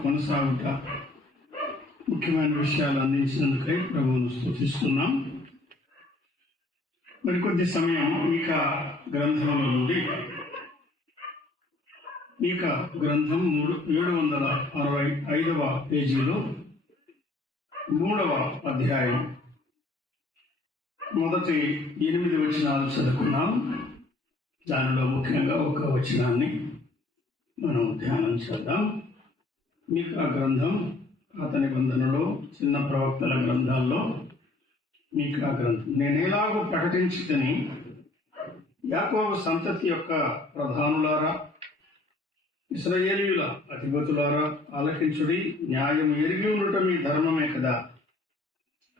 కొనసాగుట, ముఖ్యమైన విషయాలు అందించినందుకై ప్రభువును స్తుతిస్తున్నాం. మరికొద్ది సమయం మీకా గ్రంథంలో నుండి మీకా గ్రంథం 765వ పేజీలో 3వ అధ్యాయం మొదటి 8 వచనాలు చదువుకున్నాం. దానిలో ముఖ్యంగా ఒక వచనాన్ని మనం ధ్యానం చేద్దాం. మీకా గ్రంథం పాత నిబంధనలో చిన్న ప్రవక్తల గ్రంథాల్లో మీకా గ్రంథం. నేనేలాగూ ప్రకటించితిని, యాకోబు సంతతి యొక్క ప్రధానులారా, ఇశ్రాయేలీయుల అధిపతులారా, ఆలకించుడి. న్యాయం ఎరిగి ఉండటం మీ ధర్మమే కదా.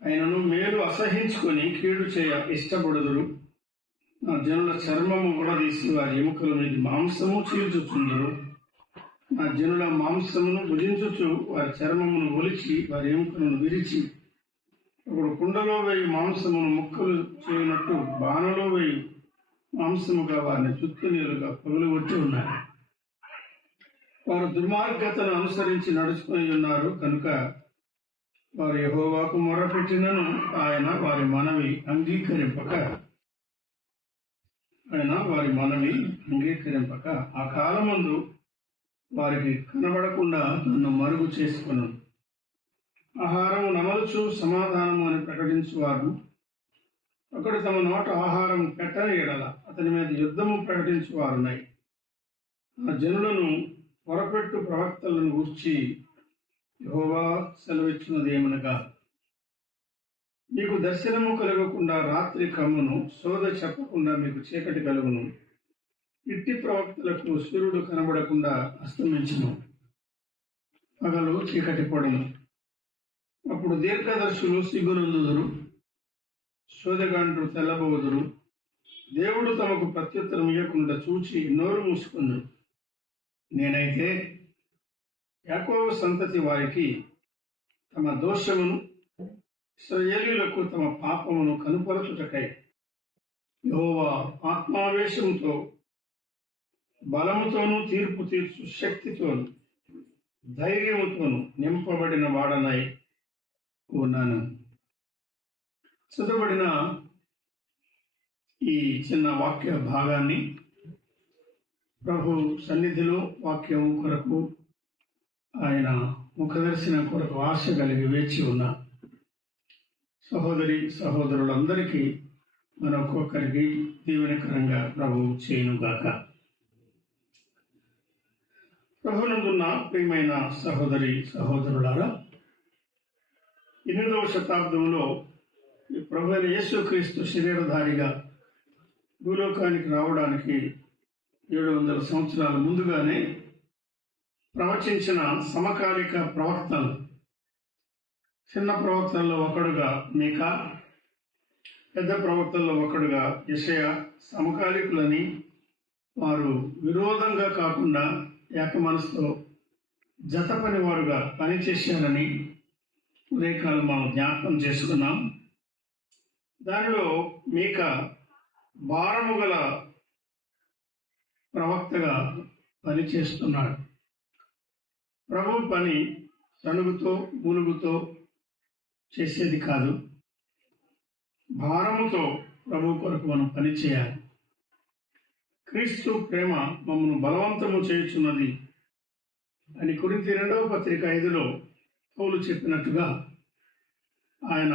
ఆయనను మేలు అసహించుకొని కీడు చేయ ఇష్టపడుదురు. నా జనుల చర్మము ఊడదీసి వారి ఎముకల మీద మాంసము చీల్చుచుందరు. నా జనుల మాంసమును భుజించుచు వారి చర్మమును ఒలిచి వారి ఎముకలను విరిచి, ఒకడు కుండలో వేయి మాంసమును ముక్కలు చేయనట్టు బాణలో వేయి మాంసముగా వారిని చుట్టునీలుగా పగులుగొట్టి ఉన్నారు. వారు దుర్మార్గతను అనుసరించి నడుచుకుని ఉన్నారు కనుక వారు యెహోవాకు మొరపెట్టినను ఆయన వారి మనవి అంగీకరింపక ఆ కాలమందు వారికి కనబడకుండా నన్ను మరుగు చేసుకును. ఆహారము నమలుచు సమాధానము అని ప్రకటించువారు ఒకడు తమ నోట ఆహారం పెట్టని ఎడల అతని మీద యుద్ధము ప్రకటించువారున్నాయి. ఆ జనులను పొరపెట్టు ప్రవక్తలను గూర్చి యెహోవా సెలవిచ్చినదేమనగా, మీకు దర్శనము కలగకుండా రాత్రి కమ్మును, శోధ చెప్పకుండా మీకు చీకటి కలుగును. ఇట్టి ప్రవక్తలకు సూర్యుడు కనబడకుండా అస్తమించును, పగలు చీకటి పడును. అప్పుడు దీర్ఘదర్శులు సిగ్గునందుదురు, శోధగాండ్రు తెల్లబోదురు. దేవుడు తమకు ప్రత్యుత్తరం ఇవ్వకుండా చూచి నోరు మూసుకుందరు. నేనైతే యాకోబు సంతతి వారికి తమ దోషమును, ఇశ్రాయేలీయులకు తమ పాపమును కనుపరచుటకై యెహోవా ఆత్మావేశంతో బలముతోనూ తీర్పు తీర్చు శక్తితోనూ ధైర్యముతోనూ నింపబడిన వాడనై ఉన్నాను. చదవబడిన ఈ చిన్న వాక్య భాగాన్ని ప్రభు సన్నిధిలో వాక్యం కొరకు, ఆయన ముఖదర్శనం కొరకు ఆశ కలిగి వేచి ఉన్న సహోదరి సహోదరులందరికీ మరొక్కొక్కరికి దీవెనకరంగా ప్రభు చేయునుగాక. ప్రభునందున్న ప్రియమైన సహోదరి సహోదరులారా, 8వ శతాబ్దంలో ప్రభు అయిన యేసుక్రీస్తు శరీరధారిగా భూలోకానికి రావడానికి 700 సంవత్సరాల ముందుగానే ప్రవచించిన సమకాలిక ప్రవక్తలు, చిన్న ప్రవక్తల్లో ఒకడుగా మీకా, పెద్ద ప్రవక్తల్లో ఒకడుగా యెషయా సమకాలికులని, వారు విరోధంగా కాకుండా ఏక మనసుతో జత పనివారుగా పనిచేశారని ఉదయకాలం మనం జ్ఞాపకం చేసుకున్నాం. దానిలో మీకా భారము గల ప్రవక్తగా పనిచేస్తున్నాడు. ప్రభు పని సణుగుతో మునుగుతో చేసేది కాదు, భారముతో ప్రభు కొరకు మనం పనిచేయాలి. క్రీస్తు ప్రేమ మమ్మను బలవంతము చేయుచున్నది అని కొరింథీ 2వ పత్రిక 5లో పౌలు చెప్పినట్టుగా ఆయన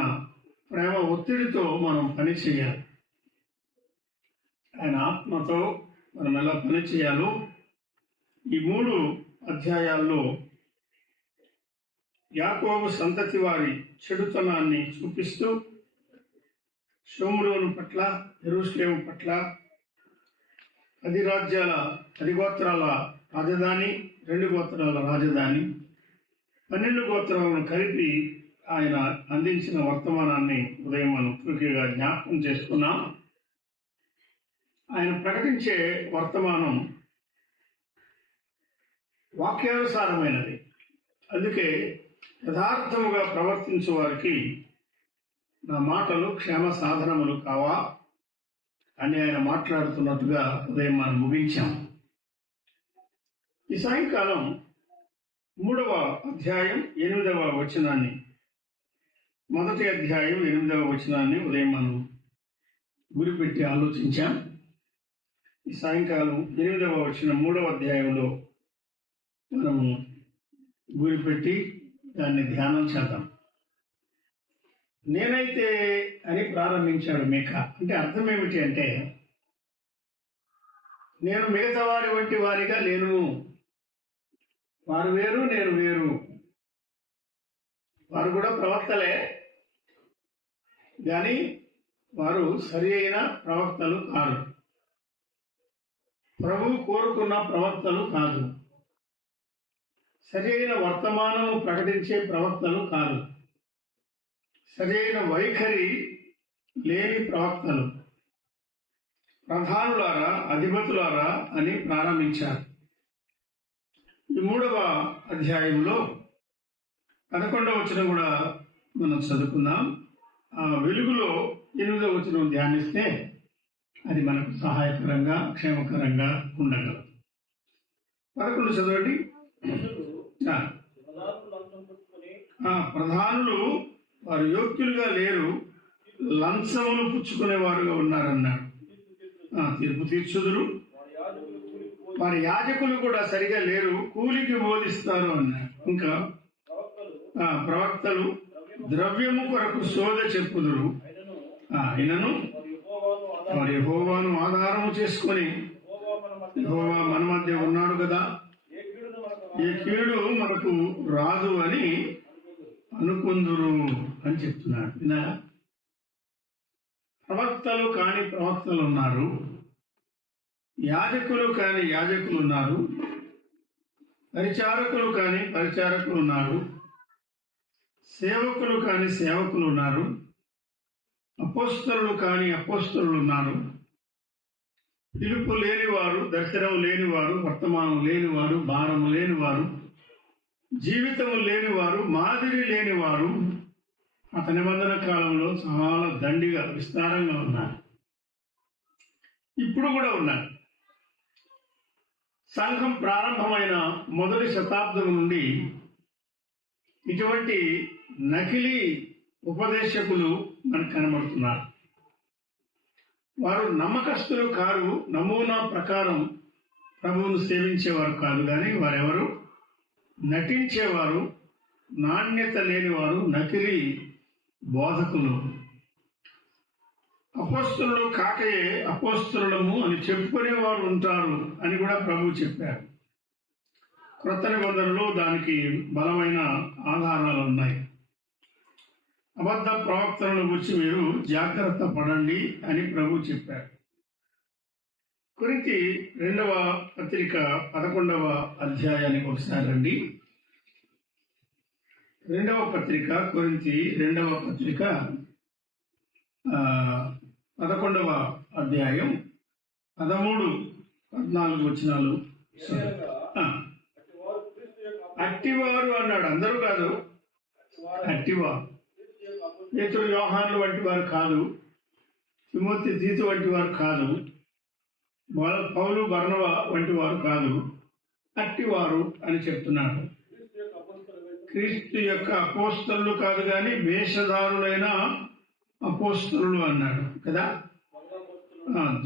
ప్రేమ ఒత్తిడితో మనం పని చేయాలి. ఆయన ఆత్మతో మనం ఎలా పని చేయాలో ఈ 3 అధ్యాయాల్లో యాకోబు సంతతి వారి చెడుతనాన్ని చూపిస్తూ షోమ్రోను పట్ల, యెరూషలేము పట్ల 10 గోత్రాల రాజధాని, 2 గోత్రాల రాజధాని, 12 గోత్రాలను కలిపి ఆయన అందించిన వర్తమానాన్ని ఉదయం మనం పూర్తిగా జ్ఞాపకం చేసుకున్నాం. ఆయన ప్రకటించే వర్తమానం వాక్యానుసారమైనది. అందుకే యథార్థముగా ప్రవర్తించే వారికి నా మాటలు క్షేమ సాధనములు కావా అని ఆయన మాట్లాడుతున్నట్టుగా ఉదయం మనం ముగించాం. ఈ సాయంకాలం 3వ అధ్యాయం 8వ వచనాన్ని, మొదటి అధ్యాయం 8వ వచనాన్ని ఉదయం మనం గురిపెట్టి ఆలోచించాం. ఈ సాయంకాలం 8వ వచనం 3వ అధ్యాయంలో మనము గురిపెట్టి దాన్ని ధ్యానం చేద్దాం. నేనైతే అని ప్రారంభించాడు మీకా. అంటే అర్థం ఏమిటి అంటే, నేను మిగతా వారి వంటి వారిగా లేను. వారు వేరు, నేను వేరు. వారు కూడా ప్రవక్తలే, కానీ వారు సరి అయిన ప్రవక్తలు కాదు. ప్రభువు కోరుకున్న ప్రవక్తలు కాదు. సరి అయిన వర్తమానము ప్రకటించే ప్రవక్తలు కాదు. సరి అయిన వైఖరి లేని ప్రవక్తలు. ప్రధానులారా, అధిపతులారా అని ప్రారంభించారు. ఈ 3వ అధ్యాయంలో 11వ వచనం కూడా మనం చదువుకుందాం. ఆ వెలుగులో 8వ వచనం ధ్యానిస్తే అది మనకు సహాయకరంగా, క్షేమకరంగా ఉండగలదు. 11 చదవండి. ప్రధానులు వారు యోగ్యులుగా లేరు, లంచములు పుచ్చుకునేవారుగా ఉన్నారన్నాడు. తీర్పు తీర్చుదురు. వారి యాజకులు కూడా సరిగా లేరు, కూలికి బోధిస్తారు అన్నాడు. ఇంకా ప్రవక్తలు ద్రవ్యము కొరకు శోధ చెప్పుదురు. ఆయనను వారి యెహోవాను ఆధారము చేసుకొని, యెహోవా మన మధ్య ఉన్నాడు కదా, ఏ కీడు మనకు రాదు అని అనుకుందురు అని చెప్తున్నాడు. విన్నారా? ప్రవక్తలు కాని ప్రవక్తలు ఉన్నారు, యాజకులు కాని యాజకులు ఉన్నారు, పరిచారకులు కాని పరిచారకులు ఉన్నారు, సేవకులు కాని సేవకులు ఉన్నారు, అపోస్తలులు కాని అపోస్తలులు ఉన్నారు, పిలుపు లేనివారు, దర్శనం లేనివారు, వర్తమానం లేనివారు, భారము లేనివారు, జీవితము లేనివారు, మాదిరి లేనివారు అత నిబంధన కాలంలో చాలా దండిగా విస్తారంగా ఉన్నారు. ఇప్పుడు కూడా ఉన్నారు. సంఘం ప్రారంభమైన మొదటి శతాబ్దం నుండి ఇటువంటి నకిలీ ఉపదేశకులు మనకు కనబడుతున్నారు. వారు నమ్మకస్తులు కారు, నమూనా ప్రకారం ప్రభువును సేవించేవారు కాదు, కానీ వారెవరు నటించేవారు, నాణ్యత లేనివారు, నకిలీ బోధకులు. అపోస్తలులు కాకయే అపోస్తలులము అని చెప్పుకునేవారు ఉంటారు అని కూడా ప్రభువు చెప్పారు. క్రొత్త నిబంధనలో దానికి బలమైన ఆధారాలు ఉన్నాయి. అబద్ధ ప్రవక్తలను గురించి మీరు జాగ్రత్త పడండి అని ప్రభు చెప్పారు. కొరింథీ 2వ పత్రిక 11వ అధ్యాయానికి ఒకసారి రండి. 2వ పత్రిక, కొరింథీ 2వ పత్రిక 11వ అధ్యాయం 13-14 వచనాలు. అట్టివారు అన్నాడు, అందరూ కాదు, అట్టివారు. పేతురు, యోహాను వంటి వారు కాదు, తిమోతి, తీతు వంటి వారు కాదు, పౌలు, బర్నబా వంటి వారు కాదు, అట్టివారు అని చెప్తున్నాడు. క్రీస్తు యొక్క అపోస్తలులు కాదు, కానీ వేషధారులైన అపోస్తలులు అన్నాడు కదా.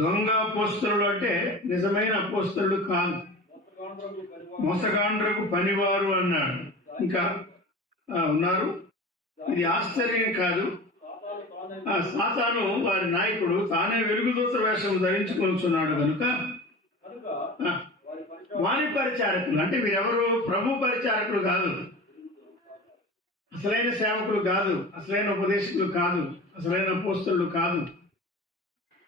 దొంగ అపోస్తలులు అంటే నిజమైన అపోస్తలులు కాదు, మోసగాండ్రకు పనివారు అన్నాడు. ఇంకా ఉన్నారు. ఇది ఆశ్చర్యం కాదు. సాతాను వారి నాయకుడు తానే వెలుగుదూత వేషం ధరించుకొనుచున్నాడు కనుక వారి పరిచారకులు, అంటే వీరెవరు? ప్రభు పరిచారకులు కాదు, అసలైన సేవకులు కాదు, అసలైన ఉపదేశకులు కాదు, అసలైన అపోస్తలులు కాదు,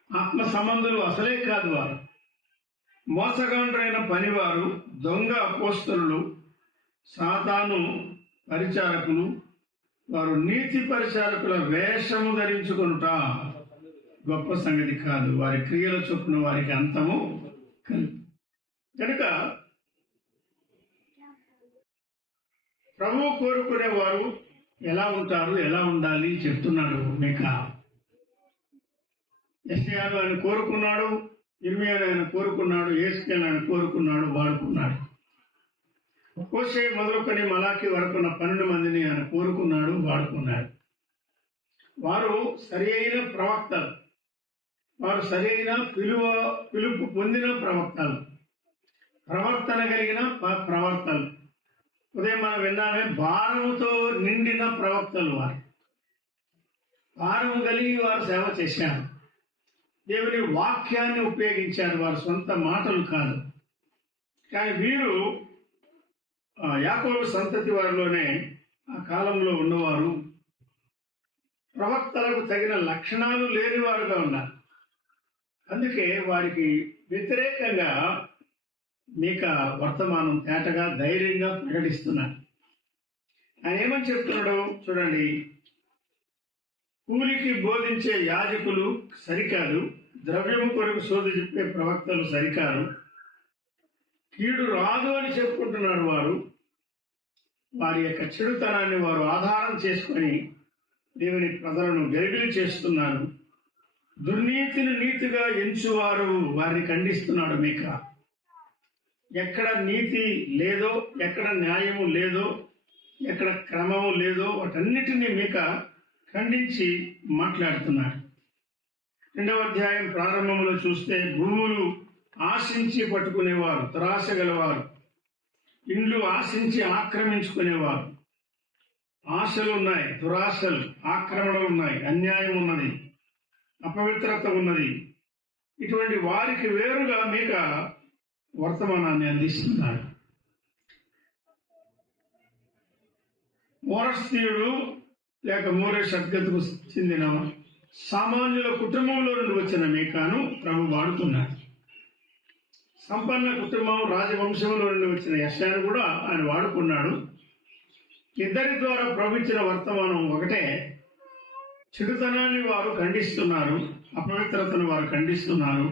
ఆత్మ సంబంధులు అసలే కాదు. వారు మోసగాండ్రైన పనివారు, దొంగ అపోస్తలులు, సాతాను పరిచారకులు. వారు నీతి పరిచారకుల వేషము ధరించుకొనుట గొప్ప సంగతి కాదు, వారి క్రియల చొప్పున వారికి అంతము కనుక ప్రభువు కోరుకునే వారు ఎలా ఉంటారు, ఎలా ఉండాలి చెప్తున్నాడు. మీకా యెషయాను ఆయన కోరుకున్నాడు, ఇర్మియాను ఆయన కోరుకున్నాడు, యేసయ్యను ఆయన కోరుకున్నాడు, వాడుకున్నాడు. హోషే మొదలుకొని మలాకి వరకున్న 12 మందిని ఆయన కోరుకున్నాడు, వాడుకున్నాడు. వారు సరి అయిన ప్రవక్తలు, వారు సరి అయిన పిలుపు పొందిన ప్రవక్తలు, ప్రవర్తన కలిగిన ప్రవర్తలు. ఉదయం మనం విన్నామే, భారముతో నిండిన ప్రవక్తలు. వారు భారము కలిగి వారు సేవ చేశారు. దేవుని వాక్యాన్ని ఉపయోగించారు, వారి సొంత మాటలు కాదు. కానీ వీరు యాకోబు సంతతి వారిలోనే ఆ కాలంలో ఉన్నవారు ప్రవక్తలకు తగిన లక్షణాలు లేనివారుగా ఉన్నారు. అందుకే వారికి వ్యతిరేకంగా మీకా వర్తమానం తేటగా ధైర్యంగా ప్రకటిస్తున్నారు. ఆయన ఏమని చెప్తున్నాడో చూడండి. కూలికి బోధించే యాజకులు సరికాదు, ద్రవ్యము కొరకు సోది చెప్పే ప్రవక్తలు సరికారు. కీడు రాదు అని చెప్పుకుంటున్నారు వారు. వారి యొక్క చెడుతనాన్ని వారు ఆధారం చేసుకొని దేవుని ప్రజలను గలిబిలి చేస్తున్నారు. దుర్నీతిని నీతిగా ఎంచువారు వారిని ఖండిస్తున్నాడు మీకా. ఎక్కడ నీతి లేదో, ఎక్కడ న్యాయము లేదో, ఎక్కడ క్రమము లేదో వాటన్నిటినీ మీకా ఖండించి మాట్లాడుతున్నాడు. 2వ అధ్యాయం ప్రారంభంలో చూస్తే, భూములు ఆశించి పట్టుకునేవారు, దురాశ గలవారు, ఇండ్లు ఆశించి ఆక్రమించుకునేవారు. ఆశలు ఉన్నాయి, దురాశలు, ఆక్రమణలు ఉన్నాయి, అన్యాయం ఉన్నది, అపవిత్రత ఉన్నది. ఇటువంటి వారికి వేరుగా మీకా వర్తమానాన్ని అందిస్తున్నాడు. మోరస్తీయుడు లేక మోరే సద్గతుకు చెందిన సామాన్యుల కుటుంబంలో నుండి వచ్చిన మీకాను ప్రభు వాడుతున్నాడు. సంపన్న కుటుంబం, రాజవంశంలో నుండి వచ్చిన యెషయాను కూడా ఆయన వాడుకున్నాడు. ఇద్దరి ద్వారా ప్రభు ఇచ్చిన వర్తమానం ఒకటే. చెడుతనాన్ని వారు ఖండిస్తున్నారు, అపవిత్రతను వారు ఖండిస్తున్నారు.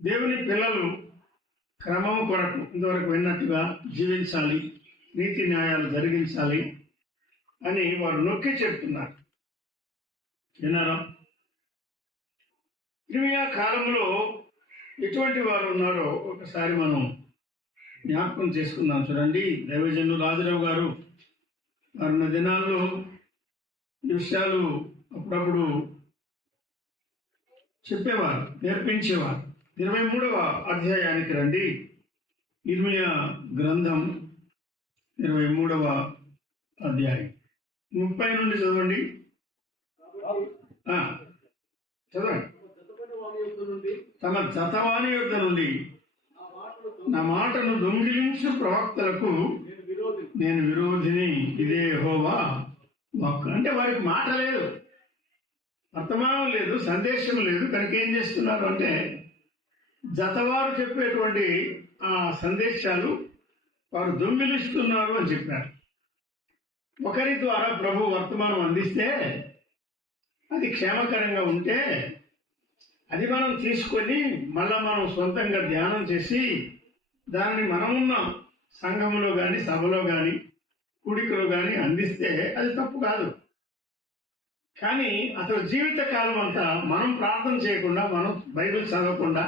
దేవుని పిల్లలు క్రమం కొరకు ఇంతవరకు విన్నట్టుగా జీవించాలి, నీతి న్యాయాలు జరిగించాలి అని వారు నొక్కి చెప్తున్నారు. విన్నారా? ఇర్మియా కాలంలో ఎటువంటి వారు ఉన్నారో ఒకసారి మనం జ్ఞాపకం చేసుకుందాం. చూడండి, దైవజనులు రాజరావు గారు వారున్న దినాల్లో ఈ విషయాలు అప్పుడప్పుడు చెప్పేవారు, నేర్పించేవారు. 23వ అధ్యాయానికి రండి. ఇర్మియా గ్రంథం 23వ అధ్యాయం 30 నుండి చదవండి. చదవండి. తమ జతవాని యొద్ద నుండి నా మాటను దొంగిలించు ప్రవక్తలకు నేను విరోధిని, ఇదే యెహోవా వాక్కు. అంటే వారికి మాట లేదు, వర్తమానం లేదు, సందేశం లేదు. కనుక ఏం చేస్తున్నారు అంటే, జతవారు చెప్పేటువంటి ఆ సందేశాలు వారు దొంగిలిస్తున్నారు అని చెప్పారు. ఒకరి ద్వారా ప్రభు వర్తమానం అందిస్తే, అది క్షేమకరంగా ఉంటే అది మనం తీసుకొని మళ్ళా మనం సొంతంగా ధ్యానం చేసి దాన్ని మనమున్న సంఘంలో కానీ, సభలో కానీ, కూడికలో కానీ అందిస్తే అది తప్పు కాదు. కానీ అసలు జీవిత కాలం అంతా మనం ప్రార్థన చేయకుండా, మనం బైబిల్ చదవకుండా,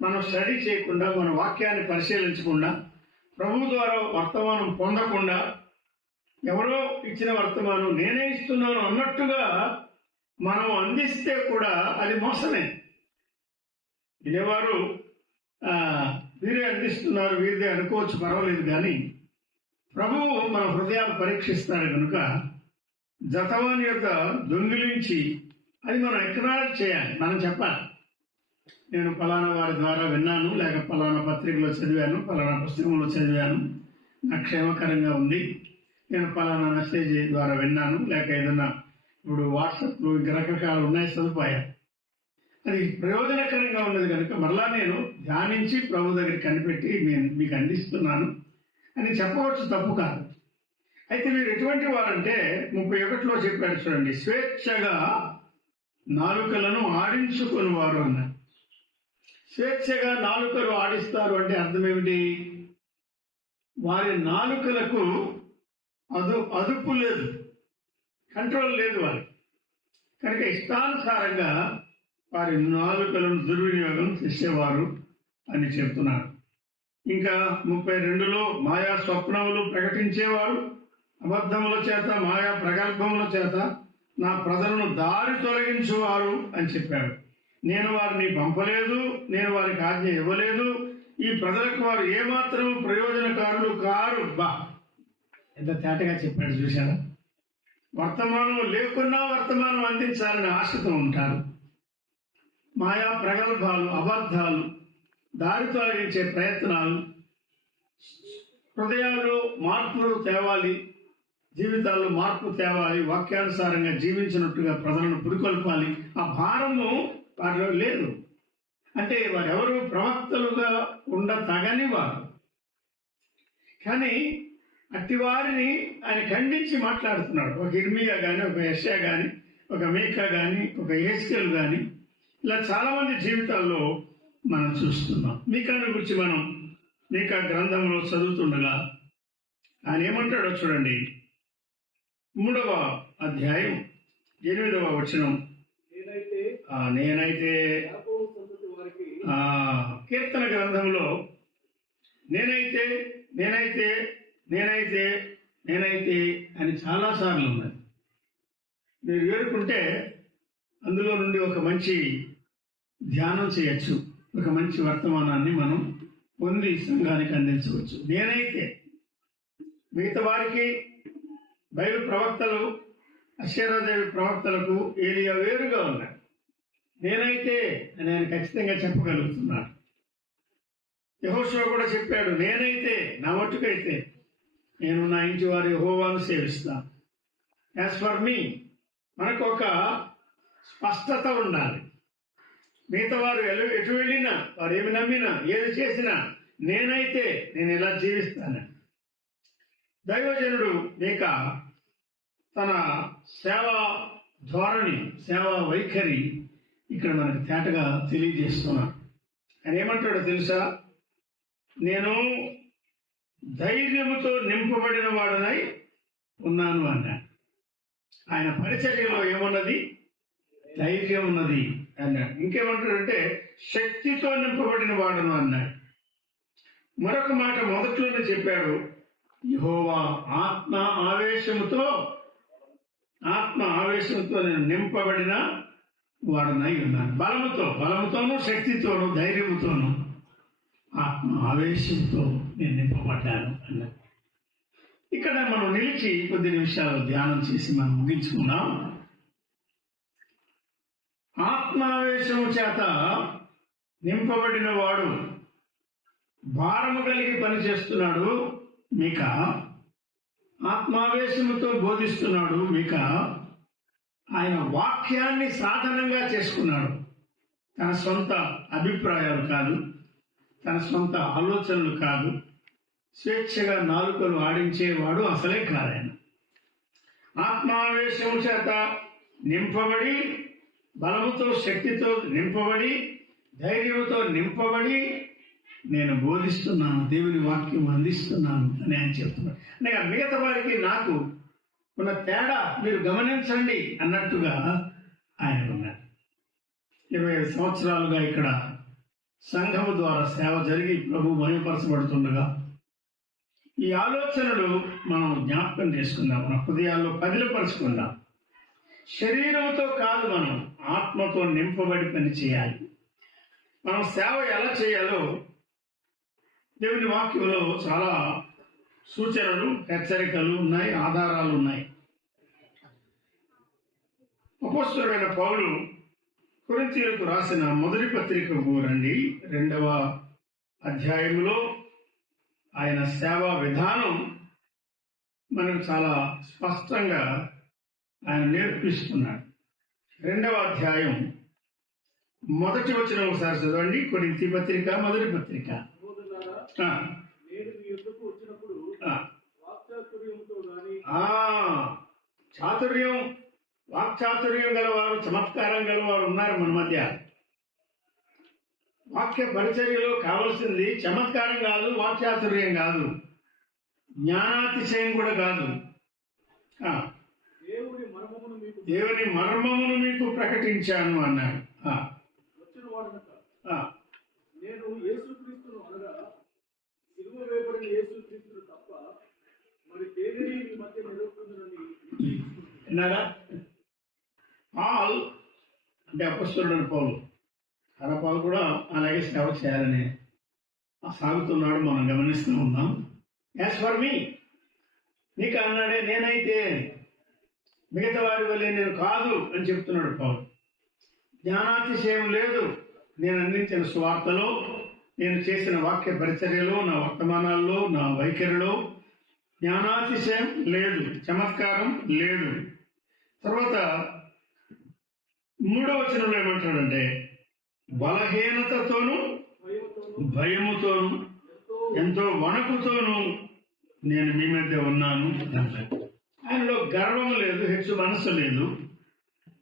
మనం స్టడీ చేయకుండా, మన వాక్యాన్ని పరిశీలించకుండా, ప్రభు ద్వారా వర్తమానం పొందకుండా, ఎవరో ఇచ్చిన వర్తమానం నేనే ఇస్తున్నాను అన్నట్టుగా మనం అందిస్తే కూడా అది మోసమే. వినేవారు వీరే అందిస్తున్నారు, వీరిదే అనుకోవచ్చు, పర్వాలేదు. కానీ ప్రభువు మన హృదయాలు పరీక్షిస్తాడు కనుక జతవాని యొక్క దొంగిలించి అది మనం ఎక్నాలెడ్జ్ చేయాలి. మనం చెప్పాలి, నేను ఫలానా వారి ద్వారా విన్నాను, లేక ఫలానా పత్రికలో చదివాను, ఫలానా పుస్తకంలో చదివాను, నాకు క్షేమకరంగా ఉంది, నేను ఫలానా మెసేజ్ ద్వారా విన్నాను, లేక ఏదన్నా ఇప్పుడు వాట్సాప్లో ఇంకా రకరకాలు ఉన్నాయి సదుపాయాలు, అది ప్రయోజనకరంగా ఉన్నది కనుక మరలా నేను ధ్యానించి ప్రభు దగ్గర కనిపెట్టి నేను మీకు అందిస్తున్నాను అని చెప్పవచ్చు, తప్పు కాదు. అయితే మీరు ఎటువంటి వారంటే 31లో చెప్పాడు చూడండి, స్వేచ్ఛగా నాలుకలను ఆడించుకుని వారు అన్నారు. స్వేచ్ఛగా నాలుకలు ఆడిస్తారు అంటే అర్థం ఏమిటి? వారి నాలుకలకు అదుపు లేదు, కంట్రోల్ లేదు వారి. కనుక ఇష్టానుసారంగా వారి నాలుకలను దుర్వినియోగం చేసేవారు అని చెప్తున్నారు. ఇంకా 32లో మాయా స్వప్నములు ప్రకటించేవారు అబద్ధముల చేత మాయా ప్రగల్భముల చేత నా ప్రజలను దారి తొలగించువారు అని చెప్పాడు. నేను వారిని పంపలేదు, నేను వారికి ఆజ్ఞ ఇవ్వలేదు, ఈ ప్రజలకు వారు ఏమాత్రం ప్రయోజనకారులు కారు. ఎంత తేటగా చెప్పాడు చూశారా. వర్తమానం లేకున్నా వర్తమానం అందించాలని ఆశతో ఉంటారు. మాయా ప్రగల్భాలు, అబద్ధాలు, దారి తొలగించే ప్రయత్నాలు, హృదయాల్లో మార్పులు తేవాలి, జీవితాల్లో మార్పు తేవాలి, వాక్యానుసారంగా జీవించినట్టుగా ప్రజలను పురికొల్పాలి. ఆ భారము వారిలో లేదు. అంటే వారెవరు ప్రవక్తలుగా తగని వారు. కానీ అట్టి వారిని ఆయన ఖండించి మాట్లాడుతున్నాడు. ఒక ఇర్మియా కానీ, ఒక యెషయా కానీ, ఒక మీకా కానీ, ఒక యెహెజ్కేలు కానీ, ఇలా చాలా మంది జీవితాల్లో మనం చూస్తున్నాం. మీకాను గురించి మనం మీకా గ్రంథంలో చదువుతుండగా ఆయన ఏమంటాడో చూడండి. 3వ అధ్యాయం 8వ వచనం. నేనైతే కీర్తన గ్రంథంలో నేనైతే నేనైతే నేనైతే నేనైతే అని చాలాసార్లు ఉన్నది. మీరు వేరుకుంటే అందులో నుండి ఒక మంచి ధ్యానం చేయొచ్చు, ఒక మంచి వర్తమానాన్ని మనం పొంది సంఘానికి అందించవచ్చు. నేనైతే మిగతా వారికి బైబిల్ ప్రవక్తలు, అషేరాదేవి ప్రవక్తలకు ఏలియా వేరుగా ఉన్నాడు. నేనైతే అని ఆయన ఖచ్చితంగా చెప్పగలుగుతున్నాడు. యెహోషువ కూడా చెప్పాడు, నేనైతే నా మట్టుకైతే నేను నా ఇంటి వారి యెహోవాను సేవిస్తాను. యాజ్ ఫర్ మీ, మనకు ఒక స్పష్టత ఉండాలి. మిగతా వారు ఎటు వెళ్ళినా, వారు ఏమి నమ్మినా, ఏది చేసినా నేనైతే నేను ఇలా జీవిస్తాను. దైవజనుడు లేక తన సేవా ధోరణి, సేవా వైఖరి ఇక్కడ మనకు తేటగా తెలియజేస్తున్నాడు. ఆయన ఏమంటాడో తెలుసా? నేను ధైర్యముతో నింపబడిన వాడనై ఉన్నాను అన్నాడు. ఆయన పరిచర్యలో ఏమున్నది? ధైర్యం ఉన్నది అన్నాడు. ఇంకేమంటాడంటే శక్తితో నింపబడిన వాడను అన్నాడు. మరొక మాట మొదట్లోనే చెప్పాడు, యెహోవా ఆత్మ ఆవేశంతో నేను నింపబడిన వాడనై ఉన్నాను. బలముతోనూ శక్తితోనూ ధైర్యముతోనూ ఆత్మ ఆవేశంతో నేను నింపబడ్డాను అన్నాడు. ఇక్కడ మనం నిలిచి కొద్ది నిమిషాలు ధ్యానం చేసి మనం ముగించుకున్నాం. ఆత్మావేశము చేత నింపబడిన వాడు భారము కలిగి పనిచేస్తున్నాడు. మీకా ఆత్మావేశముతో బోధిస్తున్నాడు. మీకా ఆయన వాక్యాన్ని సాధనంగా చేసుకున్నాడు. తన సొంత అభిప్రాయాలు కాదు, తన సొంత ఆలోచనలు కాదు, స్వేచ్ఛగా నాలుకలు ఆడించేవాడు అసలే కాదాయన. ఆత్మావేశము చేత నింపబడి, బలముతో శక్తితో నింపబడి, ధైర్యంతో నింపబడి నేను బోధిస్తున్నాను, దేవుని వాక్యం అందిస్తున్నాను అని ఆయన చెప్తున్నాడు. అనగా మిగతా వారికి నాకు ఉన్న తేడా మీరు గమనించండి అన్నట్టుగా ఆయన ఉన్నారు. 25 సంవత్సరాలుగా ఇక్కడ సంఘము ద్వారా సేవ జరిగి ప్రభు మహిమపరచబడుతుండగా ఈ ఆలోచనలు మనం జ్ఞాపకం చేసుకుందాం, మన హృదయాల్లో పదిలపరుచుకుందాం. శరీరంతో కాదు, మనం ఆత్మతో నింపబడి పని చేయాలి. మనం సేవ ఎలా చేయాలో దేవుని వాక్యంలో చాలా సూచనలు, హెచ్చరికలు ఉన్నాయి, ఆధారాలు ఉన్నాయి. అపోస్తలుడైన పౌలు కొరింథీయులకు రాసిన మొదటి పత్రికకు రండి. 2వ అధ్యాయంలో ఆయన సేవా విధానం మనకు చాలా స్పష్టంగా ఆయన నేర్పిస్తున్నాడు. 2వ అధ్యాయం మొదటి వచనం ఒకసారి చదవండి. కొరింథీ పత్రిక మొదటి పత్రిక. వాక్చాతుర్యం గలవారు, చమత్కారం గలవారు ఉన్నారు మన మధ్య. వాక్య పరిచర్యలో కావలసింది చమత్కారం కాదు, వాక్చాతుర్యం కాదు, జ్ఞానాతిశయం కూడా కాదు. దేవుని మర్మమును మీకు ప్రకటించాను అన్నాడు. విన్నారా? పాల్ అంటే అపొస్తలుడైన పౌలు, పాలు కూడా అలాగే సేవ చేయాలని సాగుతున్నాడు, మనం గమనిస్తూ ఉన్నాం. యాజ్ ఫర్ మీ, నీకు అన్నాడే, నేనైతే మిగతా వారి వల్లే నేను కాదు అని చెప్తున్నాడు పౌలు. జ్ఞానాతిశయం లేదు నేను అందించిన సువార్తలో, నేను చేసిన వాక్య పరిచర్యలో, నా వర్తమానాల్లో, నా వైఖరిలో జ్ఞానాతిశయం లేదు, చమత్కారం లేదు. తర్వాత 3వ వచనంలో ఏమంటాడంటే, బలహీనతతోనూ భయముతోనూ ఎంతో వణకుతోనూ నేను మీ మధ్య ఉన్నాను అంటాడు. ఆయనలో గర్వం లేదు, హెచ్చు మనసు లేదు,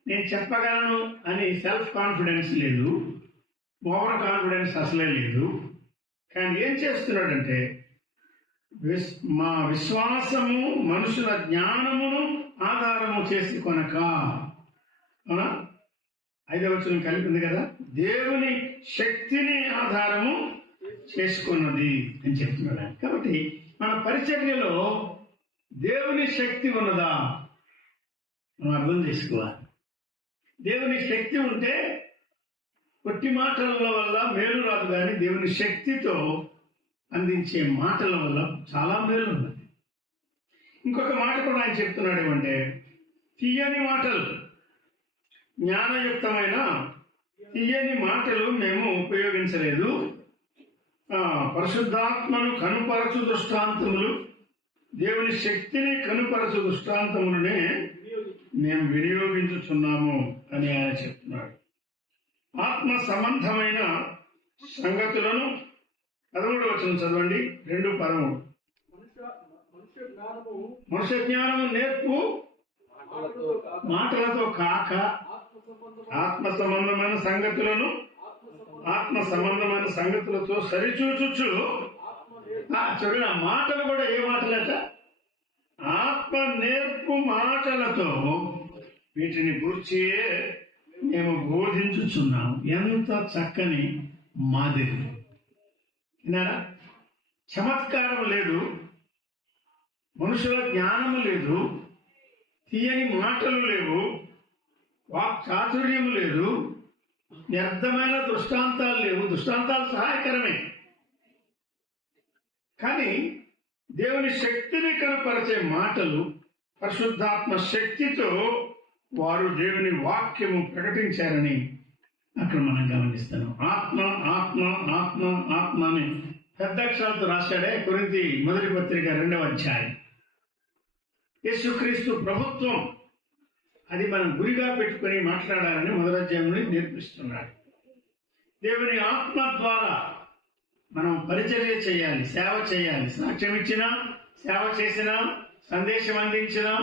నేను చెప్పగలను అని సెల్ఫ్ కాన్ఫిడెన్స్ లేదు, ఓవర్ కాన్ఫిడెన్స్ అసలే లేదు. కానీ ఏం చేస్తున్నాడంటే, మా విశ్వాసము మనుషుల జ్ఞానమును ఆధారము చేసి కొనక, అవునా? 5వ వచనం కలిపింది కదా, దేవుని శక్తిని ఆధారము చేసుకున్నది అని చెప్తున్నాడు. కాబట్టి మన పరిచర్యలో దేవుని శక్తి ఉన్నదా మనం అర్థం చేసుకోవాలి. దేవుని శక్తి ఉంటే కొట్టి మాటల వల్ల మేలు రాదు, కానీ దేవుని శక్తితో అందించే మాటల వల్ల చాలా మేలు ఉన్నది. ఇంకొక మాట కూడా ఆయన చెప్తున్నాడు ఏమంటే, తీయని మాటలు, జ్ఞానయుక్తమైన తీయని మాటలు మేము ఉపయోగించలేదు, పరిశుద్ధాత్మను కనుపరచు దృష్టాంతములు, దేవుని శక్తిని కనుపరచు దృష్టాంతములనే మేము వినియోగించుచున్నాము అని ఆయన చెప్తున్నాడు. ఆత్మ సంబంధమైన సంగతులను 13వ వచనం చదవండి, 2:13. మనుష్య జ్ఞానము నేర్పు మాటలతో కాక ఆత్మ సంబంధమైన సంగతులను ఆత్మ సంబంధమైన సంగతులతో సరిచూచుచు, చూడండి, ఆ మాటలు కూడా ఏ మాటలట? ఆత్మ నేర్పు మాటలతో వీటిని గూర్చి మేము బోధించుచున్నాము. ఎంత చక్కని మాదిరి! విన్నారా? చమత్కారం లేదు, మనుషుల జ్ఞానము లేదు, తీయని మాటలు లేవు, వాక్ చాతుర్యము లేదు, వ్యర్థమైన దృష్టాంతాలు లేవు. దృష్టాంతాలు సహాయకరమే, కానీ దేవుని శక్తిని కనపరిచే మాటలు, పరిశుద్ధాత్మ శక్తితో వారు దేవుని వాక్యము ప్రకటించారని అక్కడ మనం గమనిస్తున్నాం. ఆత్మ ఆత్మ ఆత్మ ఆత్మ అని పెద్ద అక్షరాలతో రాశాడే కొరింథీ 1వ పత్రిక 2వ అధ్యాయం. యేసుక్రీస్తు ప్రభుత్వం అది మనం గురిగా పెట్టుకుని మాట్లాడాలని 1వ అధ్యాయంలో నేర్పిస్తున్నాడు. దేవుని ఆత్మ ద్వారా మనం పరిచర్య చేయాలి, సేవ చేయాలి. సాక్ష్యం ఇచ్చినా, సేవ చేసినా, సందేశం అందించినా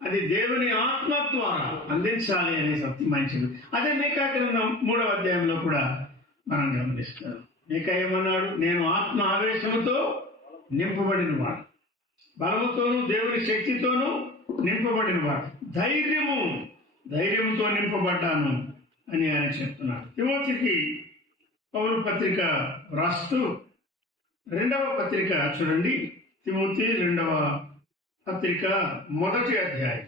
అది దేవుని ఆత్మ ద్వారా అందించాలి అనే సత్యం మంచిది. అదే మీకా గ్రంథం 3వ అధ్యాయంలో కూడా మనం గమనిస్తాం. మీకా ఏమన్నాడు? నేను ఆత్మ ఆవేశముతో నింపబడిన వాడు, బలముతోనూ దేవుని శక్తితోనూ నింపబడిన వాడు, ధైర్యంతో నింపబడ్డాను అని ఆయన చెప్తున్నాడు. తిమోతికి పౌలు పత్రిక రాస్తూ 2వ పత్రిక చూడండి, తిమోతి 2వ పత్రిక 1వ అధ్యాయం.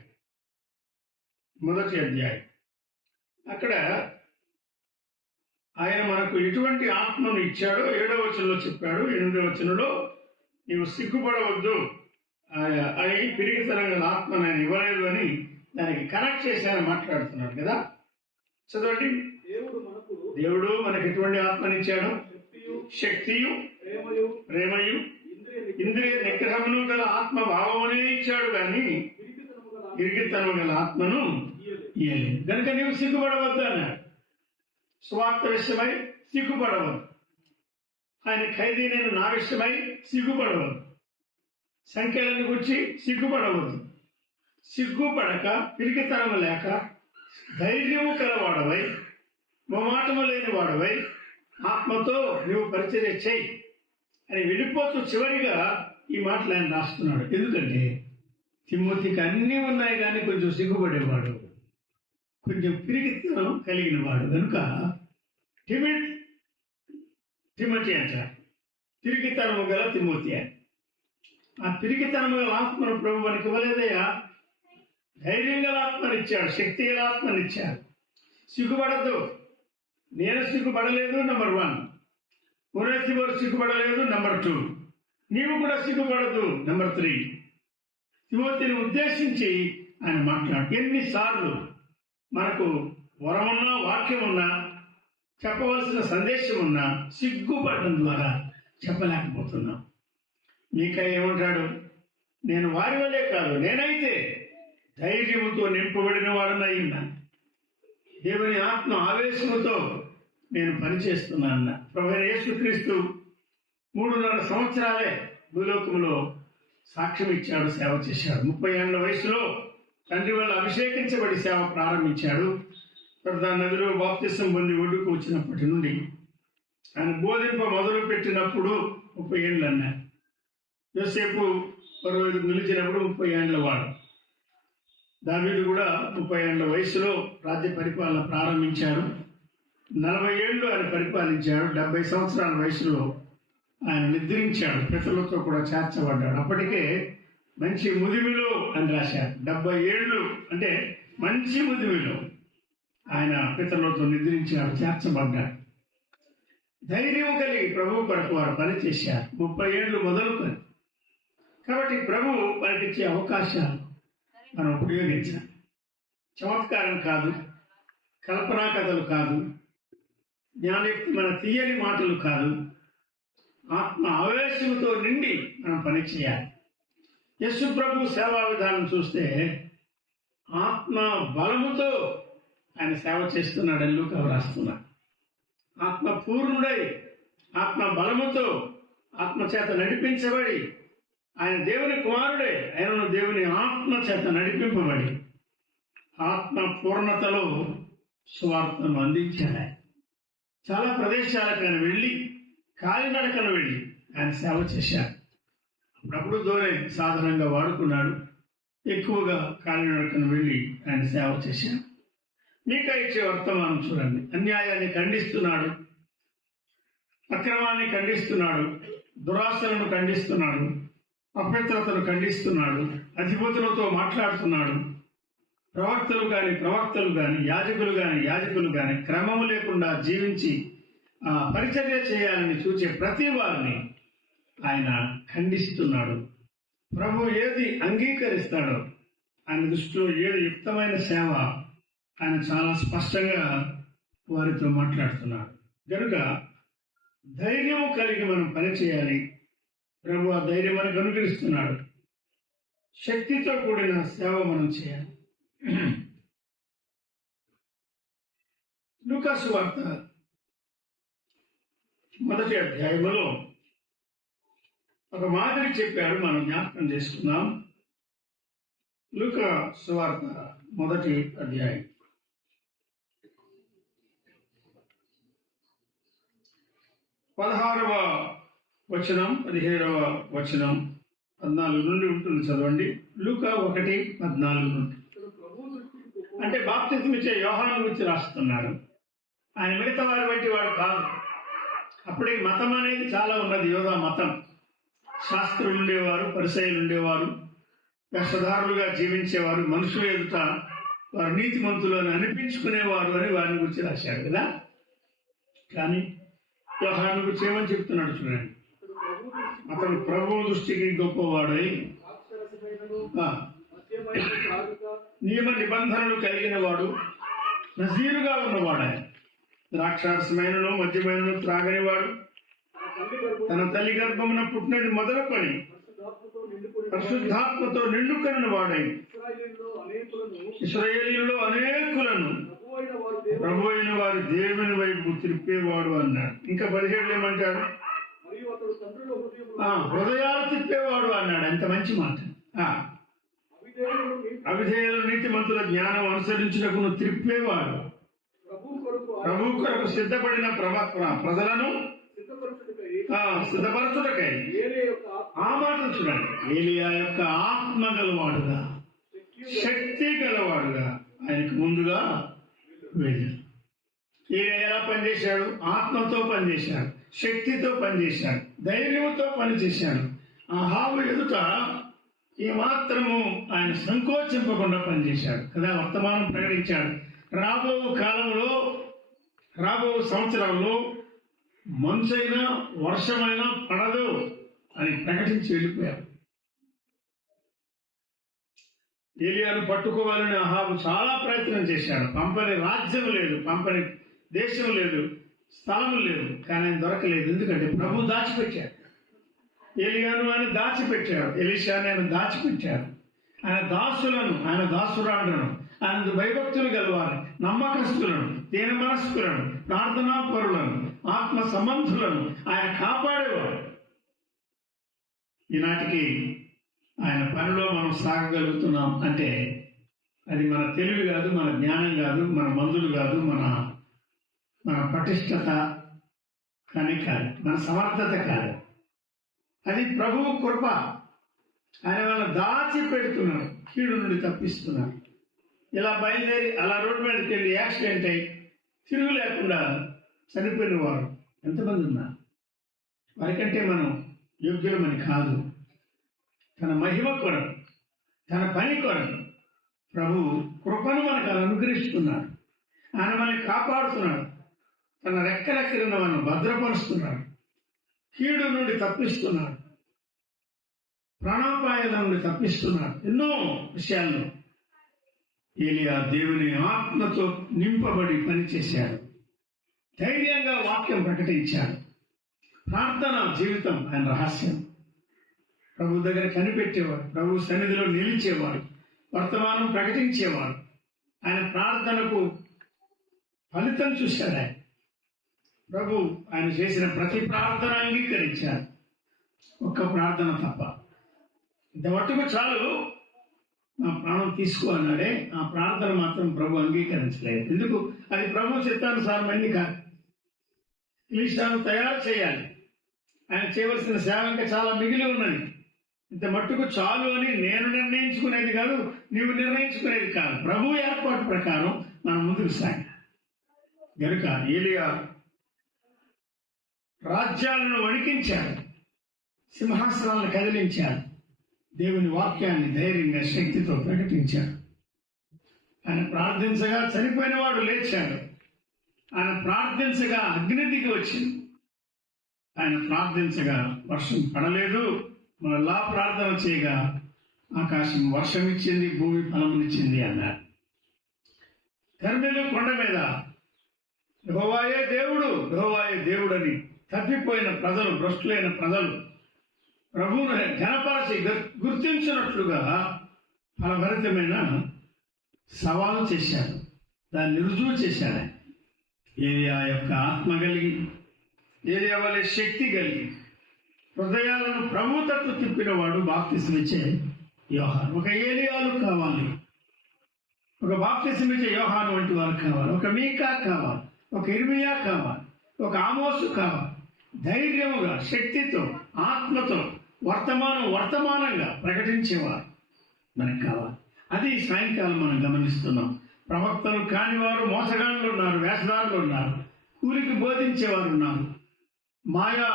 అక్కడ ఆయన మనకు ఎటువంటి ఆత్మను ఇచ్చాడో 7వ వచనంలో చెప్పాడు. 8వ వచనంలో నీవు సిగ్గుపడవద్దు అని, పిరిగితనం గల ఆత్మ నేను ఇవ్వలేదు అని దానికి కనెక్ట్ చేశారని మాట్లాడుతున్నాడు కదా. చదవండి. దేవుడు మనకు ఎటువంటి ఆత్మనిచ్చాడు? శక్తియు, ప్రేమయు, ఇంద్రియ నిగ్రహమును గల ఆత్మ భావమునే ఇచ్చాడు, కానీ పిరిగితనం గల ఆత్మను ఇయ్యలేదు. కనుక నీవు సిగ్గుపడవద్దు అన్నాడు. స్వార్థ విషయమై సిగ్గుపడవద్దు. ఆయన ఖైదీ నేను నా విషయమై సిగ్గుపడవద్దు. సంఖ్యలను గురించి సిగ్గుపడవద్దు. సిగ్గుపడక, పిరికితనము లేక, ధైర్యము కలవాడవై, మొమాటము లేని వాడవై ఆత్మతో నువ్వు పరిచర్య చేయి అని వెళ్ళిపోతూ చివరిగా ఈ మాటలు ఆయన రాస్తున్నాడు. ఎందుకంటే తిమోతికి అన్నీ ఉన్నాయి, కానీ కొంచెం సిగ్గుపడేవాడు, కొంచెం పిరికితనం కలిగిన వాడు. కనుక తిమోతి అంటారు, పిరికితనము గల తిమోతి అని. ఆ పిరికితనము గల ఆత్మను ప్రభు మనకి ఇవ్వలేదయ్యా. ధైర్యం గల ఆత్మనిచ్చాడు, శక్తి గల ఆత్మనిచ్చాడు. సిగ్గుపడద్దు. నేను సిగ్గుపడలేదు, నెంబర్ 1. పునెతిమోరు సిగ్గుపడలేదు, నెంబర్ 2. నీవు కూడా సిగ్గుపడద్దు, నెంబర్ 3. తిమోతిని ఉద్దేశించి ఆయన మాట్లాడు. ఎన్నిసార్లు మనకు వరమున్నా, వాక్యం ఉన్నా, చెప్పవలసిన సందేశం ఉన్నా సిగ్గుపడడం ద్వారా చెప్పలేకపోతున్నాం. మీకా ఏమంటాడు? నేను వారి వల్లే కాదు, నేనైతే ధైర్యముతో నింపబడిన వాడనై ఉన్నాను. దేవుని ఆత్మ ఆవేశముతో నేను పనిచేస్తున్నాను. ప్రభువైన యేసుక్రీస్తు 3.5 సంవత్సరాలే భూలోకములో సాక్ష్యం ఇచ్చాడు, సేవ చేశాడు. 30 ఏళ్ల వయసులో తండ్రి వల్ల అభిషేకించబడి సేవ ప్రారంభించాడు. ప్రధాన నదిలో బాప్తిసం పొంది ఒడ్డుకు వచ్చినప్పటి నుండి ఆయన బోధింప మొదలు పెట్టినప్పుడు 30 ఏళ్ళు అన్నారు. యోసేపు పరువైపు నిలిచినప్పుడు 30 ఏళ్ల వాడు. దావీదు కూడా 30 ఏళ్ల వయసులో రాజ్య పరిపాలన ప్రారంభించాడు. 40 ఏళ్ళు ఆయన పరిపాలించాడు. 70 సంవత్సరాల వయసులో ఆయన నిద్రించాడు, పితరులతో కూడా చేర్చబడ్డాడు. అప్పటికే మంచి ముదిమిలో అని రాశారు. 70 ఏళ్ళు అంటే మంచి ముదిమిలో ఆయన పితరులతో నిద్రించాడు, చేర్చబడ్డాడు. ధైర్యం కలిగి ప్రభు కొరకు వారు పనిచేశారు 30 ఏళ్ళు మొదలుకొని. కాబట్టి ప్రభు మనకిచ్చే అవకాశాలు మనం ఉపయోగించాలి. చమత్కారం కాదు, కల్పనా కథలు కాదు, జ్ఞానయుక్తమైన తీయని మాటలు కాదు, ఆత్మ ఆవేశంతో నిండి మనం పనిచేయాలి. యేసు ప్రభు సేవా విధానం చూస్తే ఆత్మ బలముతో ఆయన సేవ చేస్తున్నాడని లూకా రాస్తున్నాడు. ఆత్మ పూర్ణుడై, ఆత్మ బలముతో, ఆత్మ చేత నడిపించబడి, ఆయన దేవుని కుమారుడే, ఆయనను దేవుని ఆత్మ చేత నడిపింపబడి ఆత్మ పూర్ణతలో సువార్తను అందించాడు. చాలా ప్రదేశాలకు ఆయన వెళ్ళి, కాలినడకను వెళ్ళి ఆయన సేవ చేశాడు. అప్పుడప్పుడు ధోని సాధారణంగా వాడుకున్నాడు, ఎక్కువగా కాలినడకను వెళ్ళి ఆయన సేవ చేశాడు. మీకా ఇచ్చే వర్తమానం చూడండి. అన్యాయాన్ని ఖండిస్తున్నాడు, అక్రమాన్ని ఖండిస్తున్నాడు, దురాశలను ఖండిస్తున్నాడు, అపవిత్రతను ఖండిస్తున్నాడు, అధిపతులతో మాట్లాడుతున్నాడు. ప్రవక్తలు కానీ యాజకులు కానీ క్రమము లేకుండా జీవించి పరిచర్య చేయాలని చూచే ప్రతి వారిని ఆయన ఖండిస్తున్నాడు. ప్రభు ఏది అంగీకరిస్తాడో, ఆయన దృష్టిలో ఏది యుక్తమైన సేవ, ఆయన చాలా స్పష్టంగా వారితో మాట్లాడుతున్నాడు. కనుక ధైర్యం కలిగి మనం పనిచేయాలి. ప్రభు ఆ ధైర్యం మనకు అనుగ్రహిస్తున్నాడు. శక్తితో కూడిన సేవ మనం చేయాలి. లూకా సువార్త 1వ అధ్యాయములో ఒక మాదిరి చెప్పాడు, మనం జ్ఞాపకం చేసుకుందాం. లూకా సువార్త 1వ అధ్యాయం 16వ వచనం, 17వ వచనం, 14 నుండి ఉంటుంది. చదవండి. లూకా 1:14 నుండి. అంటే బాప్తిస్మం ఇచ్చే యోహాను గురించి రాస్తున్నారు. ఆయన మిగతా వారి వంటి వాడు కాదు. అప్పటికి మతం అనేది చాలా ఉన్నది. యోధా మతం. శాస్త్రులు ఉండేవారు, పరిసయ్యులు ఉండేవారు, వేషధారులుగా జీవించేవారు, మనుషుల ఎదుట వారు నీతిమంతులు అని అనిపించుకునేవారు అని వారిని గురించి రాశాడు కదా. కానీ యోహాను గురించి ఏమని చెప్తున్నాడు చూడండి. అతడు ప్రభువు దృష్టికి గొప్పవాడై నియమ నిబంధనలు కలిగిన వాడు, నజీరుగా ఉన్నవాడు. ద్రాక్షారసమైనను మద్యమైనను త్రాగని వాడు, తన తల్లి గర్భమున పుట్టినది మొదలుకొని పరిశుద్ధాత్మతో నిండుకొనిన వాడై ఇశ్రాయేలీయులలో అనేకులను ప్రభు అయిన వారి దేవుని వైపు తిప్పేవాడు అన్నాడు. ఇంకా 17 ఏమంటాడు? హృదయాలు తిప్పేవాడు అన్నాడు. ఎంత మంచి మాట. అవిధేయులు నీతిమంతుల జ్ఞానం అనుసరించినప్పుడు త్రిప్పేవాడు, ప్రభు కొరకు సిద్ధపడిన ప్రజలను సిద్ధపరచుటకై. ఆ మాట చూడండి. ఏలియా యొక్క ఆత్మ గలవాడుగా, శక్తి గలవాడుగా ఆయనకు ముందుగా వెళ్ళాడు. ఏలియా ఎలా పనిచేశాడు? ఆత్మతో పనిచేశాడు, శక్తితో పనిచేశాడు, ధైర్యంతో పనిచేశాడు. అహాబు ఎదుట ఏమాత్రము ఆయన సంకోచింపకుండా పనిచేశాడు కదా, వర్తమానం ప్రకటించాడు. రాబో కాలంలో, రాబో సంవత్సరాల్లో మంచైనా వర్షమైనా పడదు అని ప్రకటించి వెళ్ళిపోయారు. ఏలియాను పట్టుకోవాలని అహాబు చాలా ప్రయత్నం చేశాడు. పంపని రాజ్యం లేదు, పంపని దేశం లేదు, స్థలం లేదు, కానీ ఆయన దొరకలేదు. ఎందుకంటే ప్రభు దాచిపెట్టాడు. ఏలియాను ఆయన దాచిపెట్టాడు, ఎలీషాను ఆయన దాచిపెట్టాడు. ఆయన దాసులను, ఆయన దాసురాండ్రను, ఆయన భయభక్తులు గలవారు, నమ్మకస్తులను, దీన మనస్కులను, ప్రార్థనా పరులను, ఆత్మ సంబంధులను ఆయన కాపాడేవాడు. ఈనాటికి ఆయన పనిలో మనం సాగగలుగుతున్నాం అంటే అది మన తెలివి కాదు, మన జ్ఞానం కాదు, మన మందులు కాదు, మన పటిష్టత కానీ కాదు, మన సమర్థత కాదు. అది ప్రభువు కృప. ఆయన వాళ్ళని దాచి పెడుతున్నాడు, కీడు నుండి తప్పిస్తున్నాడు. ఇలా బయలుదేరి అలా రోడ్డు మీదకి వెళ్ళి యాక్సిడెంట్ అయి తిరుగు లేకుండా చనిపోయిన వారు ఎంతమంది ఉన్నారు? వారికంటే మనం యోగ్యులమని కాదు, తన మహిమ కొరకు, తన పని కొరకు ప్రభు కృపను మనకు అనుగ్రహిస్తున్నాడు. ఆయన మనల్ని కాపాడుతున్నాడు, తన రెక్కల క్రింద మనం భద్రపరుస్తున్నాడు, కీడు నుండి తప్పిస్తున్నాడు, ప్రాణాపాయాల నుండి తప్పిస్తున్నాడు. ఎన్నో విషయాల్లో ఏలియా దేవుని ఆత్మతో నింపబడి పనిచేశాడు. ధైర్యంగా వాక్యం ప్రకటించాడు. ప్రార్థన జీవితం ఆయన రహస్యం. ప్రభు దగ్గర కనిపెట్టేవాడు, ప్రభు సన్నిధిలో నిలిచేవాడు, వర్తమానం ప్రకటించేవాడు. ఆయన ప్రార్థనకు ఫలితం చూశాడు. ఆయన ప్రభు ఆయన చేసిన ప్రతి ప్రార్థన అంగీకరించాడు, ఒక్క ప్రార్థన తప్ప. ఇంత మట్టుకు చాలు, నా ప్రాణం తీసుకో అన్నాడే, ఆ ప్రార్థన మాత్రం ప్రభు అంగీకరించలేదు. ఎందుకు? అది ప్రభు చిత్తానుసారమైంది కాదు. ఎలీషాను తయారు చేయాలి, ఆయన చేయవలసిన సేవ ఇంకా చాలా మిగిలి ఉన్నది. ఇంత మట్టుకు చాలు అని నేను నిర్ణయించుకునేది కాదు, నీవు నిర్ణయించుకునేది కాదు. ప్రభు ఏర్పాటు ప్రకారం మనం ముందుకు సాగాలి. గనుక ఏలియా రాజ్యాలను వణికించాడు, సింహాసనాలను కదిలించాడు, దేవుని వాక్యాన్ని ధైర్యంగా శక్తితో ప్రకటించాడు. ఆయన ప్రార్థించగా చనిపోయిన వాడు లేచాడు, ఆయన ప్రార్థించగా అగ్ని దిగి వచ్చింది, ఆయన ప్రార్థించగా వర్షం పడలేదు, మళ్ళా ప్రార్థన చేయగా ఆకాశం వర్షం ఇచ్చింది, భూమి ఫలమునిచ్చింది అన్నాడు. కర్మెలు కొండ మీద యెహోవాయే దేవుడు, యెహోవాయే దేవుడని తప్పిపోయిన ప్రజలు, భ్రష్టులైన ప్రజలు ప్రభువును ఘనపరచి గుర్తించినట్లుగా ఫలభరితమైన సవాలు చేశాడు, దాన్ని రుజువు చేశాడు. ఏలియా యొక్క ఆత్మ కలిగి, ఏలియా వలె శక్తి కలిగి హృదయాలను ప్రభు తట్టు తిప్పినవాడు బాప్తిస్మిచ్చే యోహాను. ఒక ఏలియాలు కావాలి, ఒక బాప్తిస్మిచ్చే యోహాను వంటి వారు కావాలి, ఒక మీకా కావాలి, ఒక ఇర్మియా కావాలి, ఒక ఆమోసు కావాలి. ధైర్యముగా, శక్తితో, ఆత్మతో వర్తమానంగా ప్రకటించేవారు మనకు కావాలి. అది సాయంకాలం మనం గమనిస్తున్నాం. ప్రవక్తలు కానివారు మోసగాళ్ళు ఉన్నారు, వేషధారులు ఉన్నారు, కూలికి బోధించేవారు ఉన్నారు, మాయా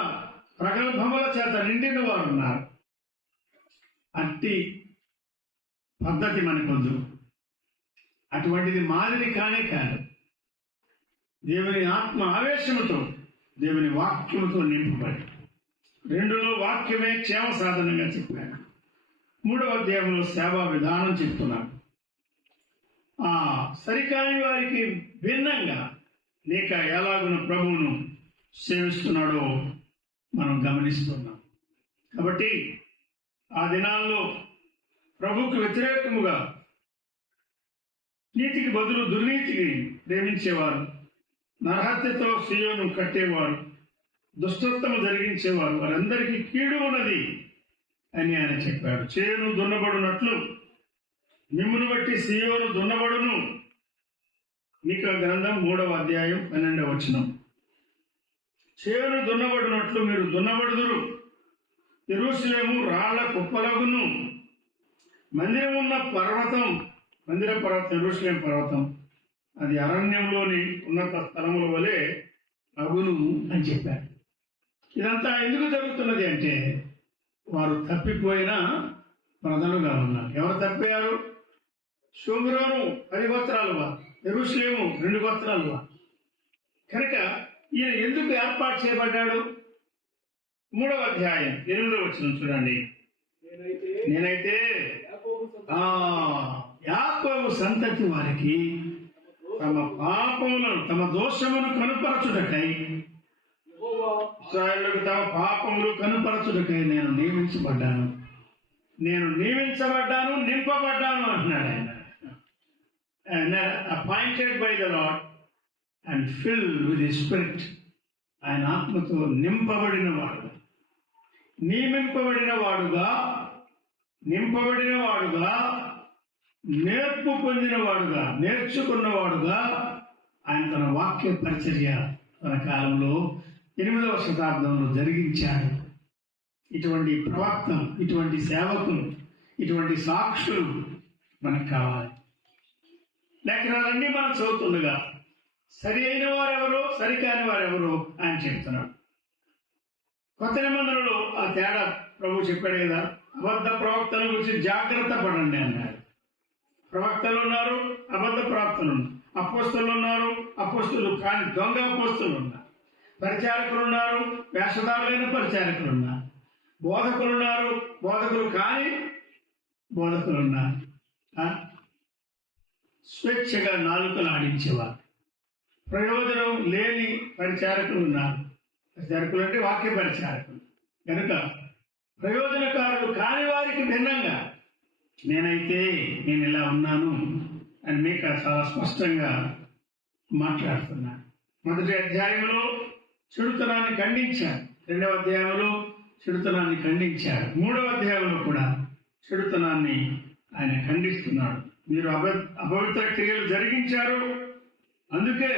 ప్రగల్భముల చేత నిండిన వారు ఉన్నారు. అట్టి పద్ధతి మనకొద్దు, అటువంటిది మాదిరి కానే కాదు. దేవుని ఆత్మ ఆవేశముతో, దేవుని వాక్యముతో నింపబడి, 2లో వాక్యమే క్షేమ సాధనంగా చెప్పాడు, 3వ అధ్యాయంలో సేవా విధానం చెప్తున్నాడు. ఆ సరికాని వారికి భిన్నంగా లేక ఎలాగున ప్రభువును సేవిస్తున్నాడో మనం గమనిస్తున్నాం. కాబట్టి ఆ దినాల్లో ప్రభువుకు వ్యతిరేకముగా నీతికి బదులు దుర్నీతిని ప్రేమించేవారు, నరహత్యతో సీయోను కట్టేవారు, దుష్టత్వము జరిగించేవారు, వారందరికీ కీడు ఉన్నది అని ఆయన చెప్పాడు. చేను దున్నబడునట్లు మిమ్మును బట్టి సీయోను దున్నబడును. మీకా గ్రంథం 3వ అధ్యాయం 12వ వచనం. చేను దున్నబడినట్లు మీరు దున్నబడుదురు, యెరూషలేము రాళ్ల కుప్పలగును. మందిర పర్వతం యెరూషలేం పర్వతం, అది అరణ్యంలోని ఉన్నత స్థలముల వలె అగును అని చెప్పారు. ఇదంతా ఎందుకు జరుగుతున్నది అంటే వారు తప్పిపోయిన ప్రజలుగా ఉన్నారు. ఎవరు తప్పారు? షోమ్రోను 10 గోత్రాలు వారు, యెరూషలేము 2 గోత్రాలు వారు. కనుక ఈయన ఎందుకు ఏర్పాటు చేయబడ్డాడు? 3వ అధ్యాయం 8వ వచనం చూడండి. నేనైతే యాకోబు సంతతి వారికి తమ పాపములను, తమ దోషమును కనుపరచుటకై, ఇశ్రాయేలుకు తమ పాపములు కనుపరచుటకై నేను నియమించబడ్డాను, నింపబడ్డాను అంటున్నాడు ఆయన. Appointed by the lord and filled with his spirit. ఆయన ఆత్మతో నింపబడిన వాడు, నియమింపబడిన వాడుగా, నింపబడిన వాడుగా, నేర్పు పొందిన వాడుగా, నేర్చుకున్నవాడుగా ఆయన తన వాక్య పరిచర్య తన కాలంలో 8వ శతాబ్దంలో జరిగించాడు. ఇటువంటి ప్రవక్తలు, ఇటువంటి సేవకులు, ఇటువంటి సాక్షులు మనకు కావాలి. లేఖనాలన్నీ మనం చదువుతుండగా సరి అయిన వారెవరో, సరికాని వారెవరో ఆయన చెప్తున్నాడు. కొత్త నిబంధనలో ఆ తేడా ప్రభు చెప్పాడు కదా, అబద్ధ ప్రవక్తల గురించి జాగ్రత్త పడండి అన్నాడు. ప్రవక్తలు ఉన్నారు, అబద్ధ ప్రవక్తలు ఉన్నారు. అపోస్తలు ఉన్నారు, అపోస్తలు కాని దొంగ అపోస్తలు ఉన్నారు. పరిచారకులు ఉన్నారు, వేషధారులైన పరిచారకులు ఉన్నారు. బోధకులు ఉన్నారు, బోధకులు కాని బోధకులు ఉన్నారు. స్వేచ్ఛగా నాలుకలు ఆడించేవారు. ప్రయోజనం లేని పరిచారకులు ఉన్నారు. పరిచారకులు అంటే వాక్య పరిచారకులు. కనుక ప్రయోజనకారులు కాని వారికి భిన్నంగా నేను ఇలా ఉన్నాను అని మీకు చాలా స్పష్టంగా మాట్లాడుతున్నాను. 1వ అధ్యాయంలో చెడుతనాన్ని ఖండించాడు, 2వ అధ్యాయంలో చెడుతనాన్ని ఖండించాడు, 3వ అధ్యాయంలో కూడా చెడుతనాన్ని ఆయన ఖండిస్తున్నాడు. మీరు అపవిత్ర క్రియలు జరిగించారు, అందుకే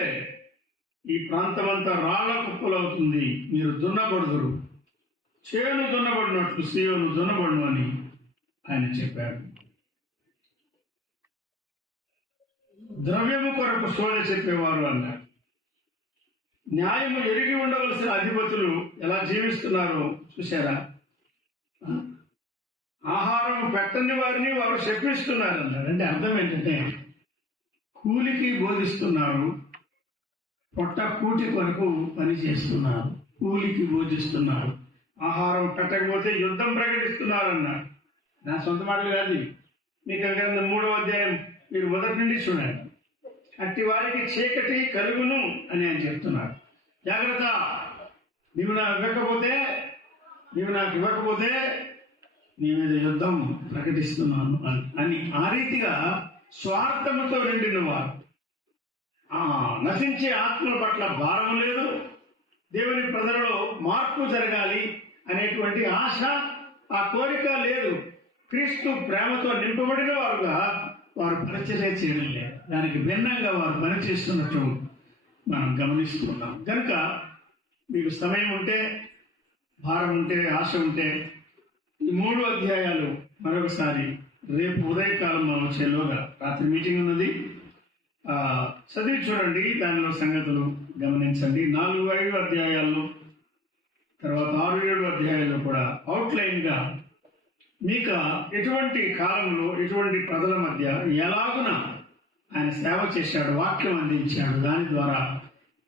ఈ ప్రాంతమంతా రాళ్ల కుప్పలవుతుంది, మీరు దున్నబడుదురు, చేను దున్నబడినట్లు సీయోను దున్నబడును అని ఆయన చెప్పాడు. ద్రవ్యము కొరకు శోధ చెప్పేవారు అన్నాడు. న్యాయము ఎరిగి ఉండవలసిన అధిపతులు ఎలా జీవిస్తున్నారో చూశారా? ఆహారం పెట్టని వారిని వారు శపిస్తున్నారు అన్నాడు. అంటే అర్థం ఏంటంటే కూలికి బోధిస్తున్నారు, పొట్ట కూటి కొరకు పని చేస్తున్నారు, కూలికి బోధిస్తున్నారు. ఆహారం పెట్టకపోతే యుద్ధం ప్రకటిస్తున్నారు అన్నాడు. నా సొంత మాటలు కాదు, మీకు 3వ అధ్యాయం మీరు మొదటి నుండి చూడండి. అట్టి వారికి చీకటి కలుగును అని ఆయన చెప్తున్నాడు. జాగ్రత్త, నీవు నాకు ఇవ్వకపోతే నీ మీద యుద్ధం ప్రకటిస్తున్నాను అని ఆ రీతిగా స్వార్థముతో నిండిన వారు. నశించే ఆత్మల పట్ల భారం లేదు, దేవుని ప్రజలలో మార్పు జరగాలి అనేటువంటి ఆశ, ఆ కోరిక లేదు. క్రీస్తు ప్రేమతో నింపబడిన వారుగా వారు పరిచర్య చేయడం లేదు. దానికి భిన్నంగా వారు పనిచేస్తున్నట్టు మనం గమనిస్తున్నాం. కనుక మీకు సమయం ఉంటే, భారం ఉంటే, ఆశ ఉంటే ఈ 3 అధ్యాయాలు మరొకసారి రేపు ఉదయకాలం మనం వచ్చేలోగా, రాత్రి మీటింగ్ ఉన్నది, చదివి చూడండి. దానిలో సంగతులు గమనించండి. 4-5 అధ్యాయాల్లో, తర్వాత 6-7 అధ్యాయాల్లో కూడా అవుట్లైన్గా మీకు ఎటువంటి కాలంలో, ఎటువంటి ప్రజల మధ్య ఎలాగున ఆయన సేవ చేశాడు, వాక్యం అందించాడు, దాని ద్వారా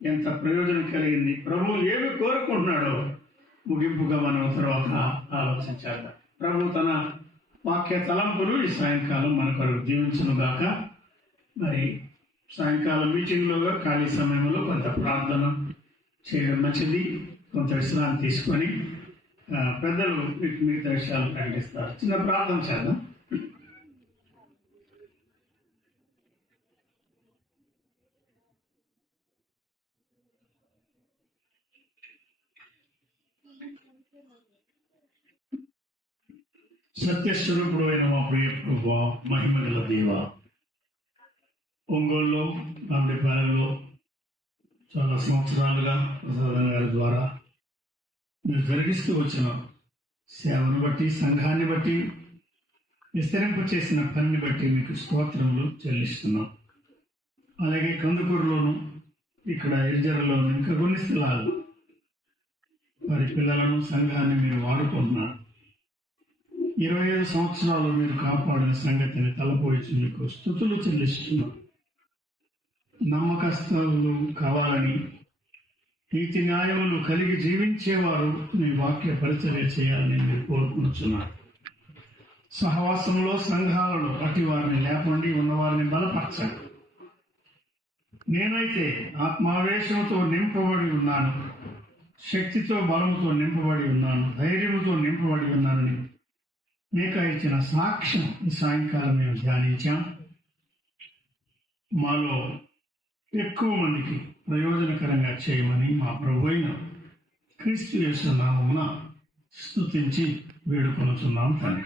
ఎంత ప్రయోజనం కలిగింది, ప్రభువు ఏమి కోరుకుంటున్నాడో ముగింపుగా మనం తర్వాత ఆలోచించాలి. ప్రభు తన వాక్య తలంపులు ఈ సాయంకాలం మన కొరకు దీవించును గాక. మరి సాయంకాలం మీటింగ్లో ఖాళీ సమయంలో కొంత ప్రార్థన చేయడం మంచిది. కొంత విశ్రాంతి తీసుకొని పెద్దలు మిగతా విషయాలు ప్రకటిస్తారు. చిన్న ప్రార్థన చేద్దాం. సత్యస్వరూపుడు అయిన మా ప్రియ ప్రభువా, మహిమగల దేవ, ఒంగోలులో, నాందేపాలెంలో చాలా సంవత్సరాలుగా ప్రసాదం గారి ద్వారా మీరు జరిగిస్తూ వచ్చిన సేవను బట్టి, సంఘాన్ని బట్టి, విస్తరింపు చేసిన పనిని బట్టి మీకు స్తోత్రములు చెల్లిస్తున్నాం. అలాగే కందుకూరులోను, ఇక్కడ ఎర్జరలోను, ఇంకా కొన్ని స్థలాలు వారి పిల్లలను, సంఘాన్ని మీరు వాడుకుంటున్నారు. 25 సంవత్సరాలు మీరు కాపాడిన సంగతిని తలపోయిచి మీకు స్తుతులు చెల్లిస్తున్నాం. నమ్మకస్తులు కావాలని, నీతి న్యాయములు కలిగి జీవించేవారు మీ వాక్య పరిచర్య చేయాలని మీరు కోరుకుంటున్నారు. సహవాసంలో, సంఘాలలో అటు వారిని లేపండి, ఉన్నవారిని బలపరచండి. నేనైతే ఆత్మావేశంతో నింపబడి ఉన్నాను, శక్తితో బలముతో నింపబడి ఉన్నాను, ధైర్యముతో నింపబడి ఉన్నానని మీకు ఇచ్చిన సాక్ష్యం ఈ సాయంకాలం మేము ధ్యానించాం. మాలో ఎక్కువ మందికి ప్రయోజనకరంగా చేయమని మా ప్రభువైన క్రీస్తు యేసు నామమున స్తుతించి వేడుకొనుచున్నాం తండ్రి.